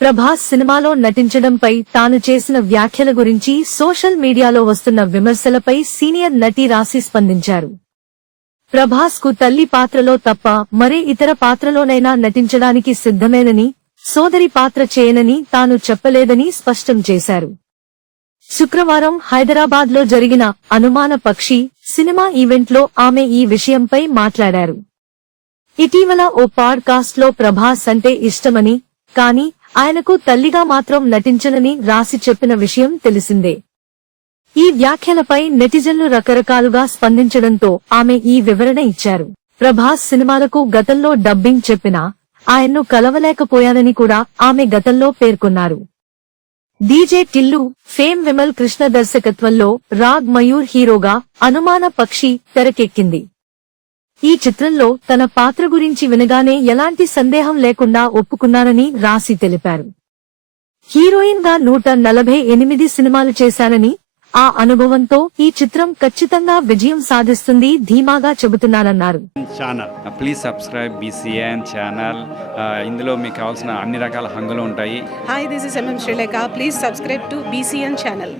ప్రభాస్ సినిమాలో నటించడంపై తాను చేసిన వ్యాఖ్యల గురించి సోషల్ మీడియాలో వస్తున్న విమర్శలపై సీనియర్ నటి రాశి స్పందించారు. ప్రభాస్ కు తల్లి పాత్రలో తప్ప మరే ఇతర పాత్రలోనైనా నటించడానికి సిద్ధమేనని, సోదరి పాత్ర చేయనని తాను చెప్పలేదని స్పష్టం చేశారు. శుక్రవారం హైదరాబాద్ లో జరిగిన అనుమాన పక్షి సినిమా ఈవెంట్లో ఆమె ఈ విషయంపై మాట్లాడారు. ఇటీవల ఓ పాడ్కాస్ట్ లో ప్రభాస్ అంటే ఇష్టమని, కానీ ఆయనకు తల్లిగా మాత్రం నటించనని రాసి చెప్పిన విషయం తెలిసిందే. ఈ వ్యాఖ్యలపై నెటిజన్లు రకరకాలుగా స్పందించడంతో ఆమె ఈ వివరణ ఇచ్చారు. ప్రభాస్ సినిమాలకు గతంలో డబ్బింగ్ చెప్పినా ఆయన్ను కలవలేకపోయానని కూడా ఆమె గతంలో పేర్కొన్నారు. డీజే టిల్లు ఫేమ్ విమల్ కృష్ణ దర్శకత్వంలో రాగ్ మయూర్ హీరోగా అనుమాన పక్షి తెరకెక్కింది. ఈ చిత్రంలో తన పాత్ర గురించి వినగానే ఎలాంటి సందేహం లేకుండా ఒప్పుకున్నానని రాశి తెలిపారు. హీరోయిన్ గా 148 సినిమాలు చేశానని, ఆ అనుభవంతో ఈ చిత్రం ఖచ్చితంగా విజయం సాధిస్తుంది ధీమాగా చెబుతున్నానన్నారు. Please subscribe BCN channel. ఇందులో మీకు కావాల్సిన అన్ని రకాల హంగులు ఉంటాయి. Hi, this is MM Sreelekha. Please subscribe to BCN channel.